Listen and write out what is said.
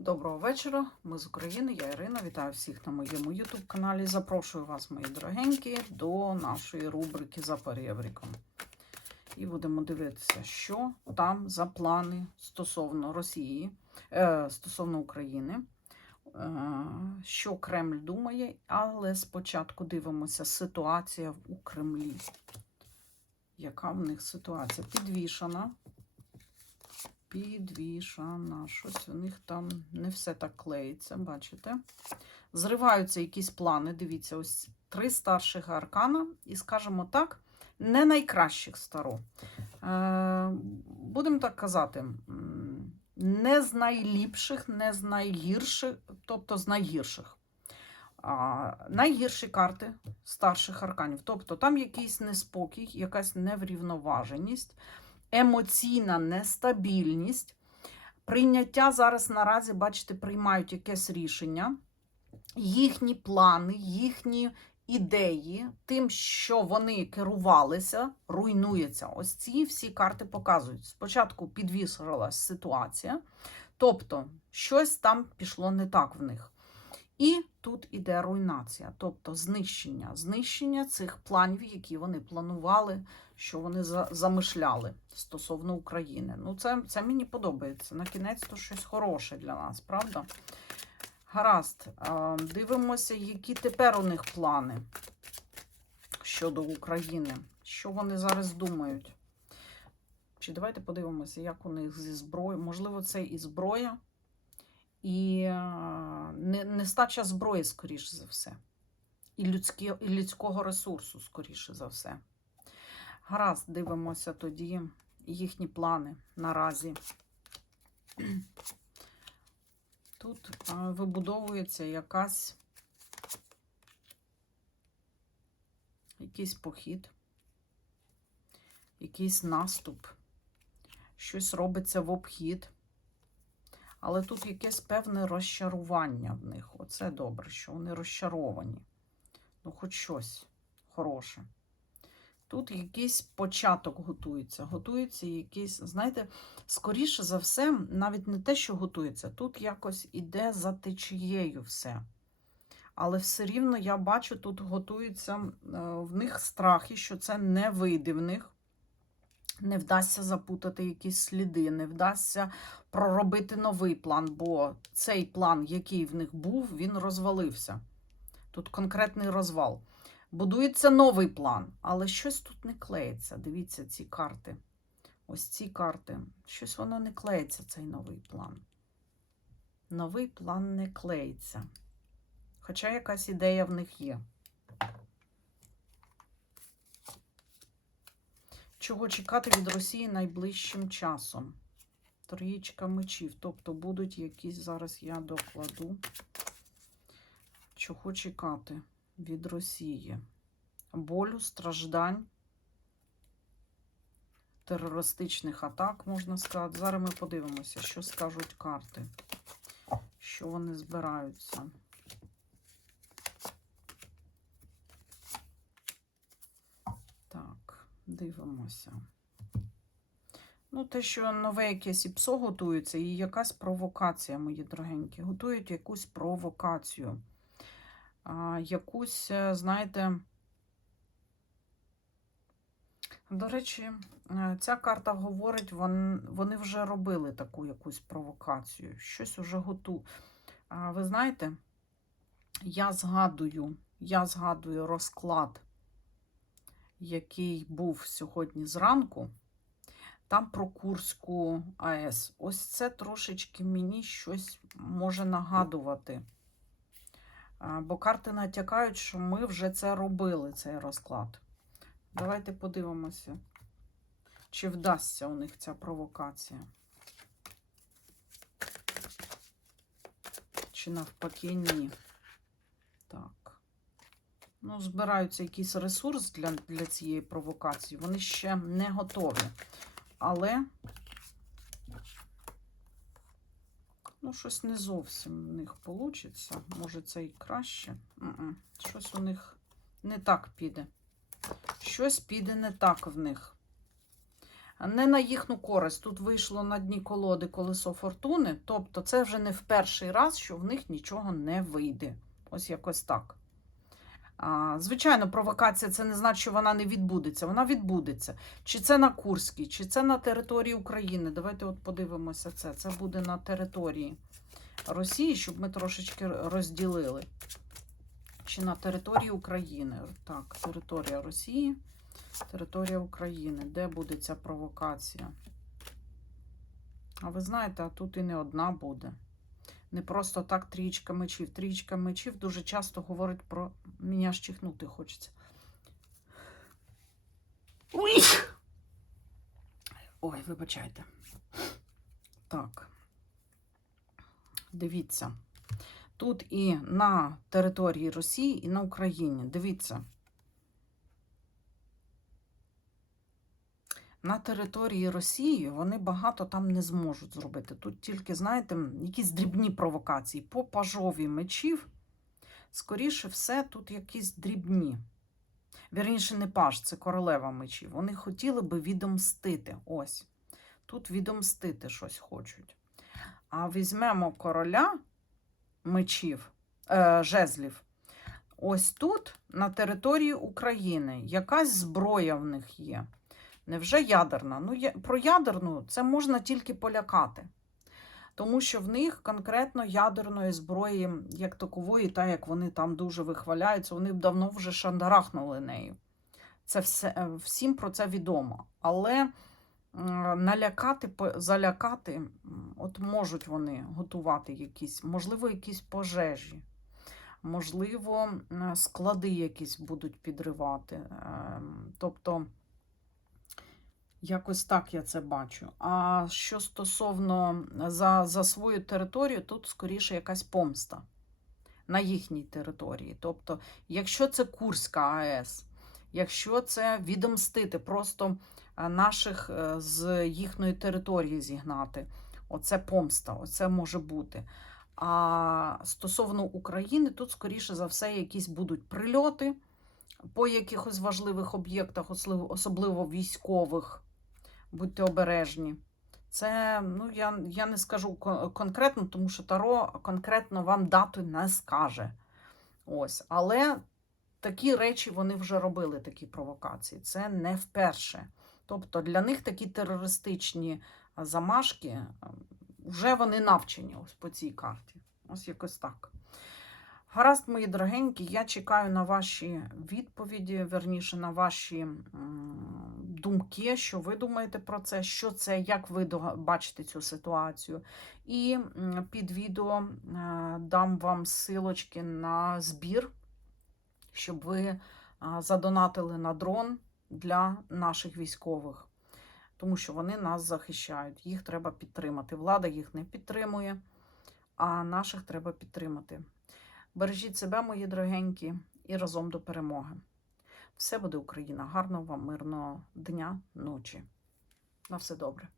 Доброго вечора. Ми з України. Я Ірина. Вітаю всіх на моєму YouTube каналі. Запрошую вас, мої дорогенькі, до нашої рубрики за перевріком. І будемо дивитися, що там за плани стосовно Росії, е, стосовно України, е, що Кремль думає, але спочатку дивимося ситуація у Кремлі. Яка в них ситуація? Підвішана підвішана. Щось у них там не все так клеїться, бачите? Зриваються якісь плани. Дивіться, ось три старших аркана, і, скажімо так, не найкращих старо. Е, Будемо так казати, не з найліпших, не з найгірших, тобто з найгірших. А, найгірші карти старших арканів. Тобто там якийсь неспокій, якась неврівноваженість емоційна нестабільність. Прийняття зараз наразі, бачите, приймають якесь рішення, їхні плани, їхні ідеї, тим, що вони керувалися, руйнується. Ось ці всі карти показують. Спочатку підвісилась ситуація, тобто щось там пішло не так в них. І тут іде руйнація, тобто знищення, знищення цих планів, які вони планували, що вони за- замишляли стосовно України. Ну, це, це мені подобається. На кінець то щось хороше для нас, правда? Гаразд, дивимося, які тепер у них плани щодо України. Що вони зараз думають? Чи давайте подивимося, як у них зі зброєю. Можливо, це і зброя, і не- нестача зброї, скоріше за все. І, людські, і людського ресурсу, скоріше за все. Гаразд, дивимося тоді їхні плани наразі. Тут е, вибудовується якась якийсь похід, якийсь наступ, щось робиться в обхід. Але тут якесь певне розчарування в них. Оце добре, що вони розчаровані. Ну, хоч щось хороше. Тут якийсь початок готується. Готується якийсь, знаєте, скоріше за все, навіть не те, що готується, тут якось іде за течією все. Але все рівно я бачу, тут готується е, в них страхи, що це не вийде в них. Не вдасться запутати якісь сліди, не вдасться проробити новий план, бо цей план, який в них був, він розвалився. Тут конкретний розвал. Будується новий план, але щось тут не клеїться. Дивіться ці карти. Ось ці карти. Щось воно не клеїться, цей новий план. Новий план не клеїться. Хоча якась ідея в них є. Чого чекати від Росії найближчим часом? Троєчка мечів. Тобто будуть якісь, зараз я докладу. Чого чекати від Росії? Болю, страждань, терористичних атак, можна сказати. Зараз ми подивимося, що скажуть карти. Що вони збираються. Так, дивимося. Ну, те, що нове якесь ІПСО готується, і якась провокація, мої дорогенькі. Готують якусь провокацію. Якусь, е, знаєте, до речі, е, ця карта говорить, вони вже робили таку якусь провокацію. Щось уже готу. Ви знаєте, я згадую, я згадую розклад, який був сьогодні зранку. Там про Курську АЕС. Ось це трошечки мені щось може нагадувати. Бо карти натякають, що ми вже це робили, цей розклад. Давайте подивимося, чи вдасться у них ця провокація. Чи навпаки ні. Так. Ну, збираються якийсь ресурс для, для цієї провокації. Вони ще не готові. Але ну, щось не зовсім в них вийде. Може, це і краще. М-м. Щось у них не так піде. Щось піде не так в них. не на їхню користь. Тут вийшло на дні колоди колесо фортуни. Тобто, це вже не в перший раз, що в них нічого не вийде. Ось якось так. Звичайно, провокація це не значить, що вона не відбудеться. Вона відбудеться. Чи це на Курській, чи це на території України. Давайте от подивимося це. Це буде на території Росії, щоб ми трошечки розділили. Чи на території України. Так, територія Росії, територія України. Де буде ця провокація? А ви знаєте, а тут і не одна буде. Не просто так трічка мечів. Трічка мечів дуже часто говорить про мене аж чихнути хочеться. Ой! Ой, вибачайте. Так. Дивіться. Тут і на території Росії, і на Україні. Дивіться. На території Росії вони багато там не зможуть зробити. Тут тільки, знаєте, якісь дрібні провокації. По пажові мечів, скоріше все, тут якісь дрібні. Вірніше, не паж, це королева мечів. Вони хотіли би відомстити. Ось. Тут відомстити щось хочуть. А візьмемо короля мечів, е, жезлів. Ось тут, на території України, якась зброя в них є. Невже ядерна? Ну, про ядерну це можна тільки полякати. Тому що в них конкретно ядерної зброї, як такової, та як вони там дуже вихваляються, вони б давно вже шандарахнули нею. Це все, е, всім про це відомо. Але налякати, залякати, от можуть вони готувати якісь, можливо, якісь пожежі, можливо, склади якісь будуть підривати. Ем, Тобто. Якось так я це бачу. А що стосовно за, за свою територію, тут скоріше якась помста на їхній території. Тобто, якщо це Курська АЕС, якщо це відомстити, просто наших е, з їхньої території зігнати, оце помста, оце може бути. А стосовно України, тут, скоріше за все, якісь будуть прильоти по якихось важливих об'єктах, особливо військових. Будьте обережні. Це, ну, я, я не скажу конкретно, тому що Таро конкретно вам дату не скаже. Ось. Але такі речі вони вже робили, такі провокації. Це не вперше. Тобто для них такі терористичні замашки ем, вже вони навчені ось по цій карті. Ось якось так. Гаразд, мої дорогенькі, я чекаю на ваші відповіді, верніше на ваші думки, що ви думаєте про це, що це, як ви бачите цю ситуацію. І під відео е, дам вам силочки на збір, щоб ви е, задонатили на дрон для наших військових, тому що вони нас захищають. Їх треба підтримати. Влада їх не підтримує, а наших треба підтримати. Бережіть себе, мої дорогенькі, і разом до перемоги. Все буде Україна. Гарного вам мирного дня, ночі. На все добре.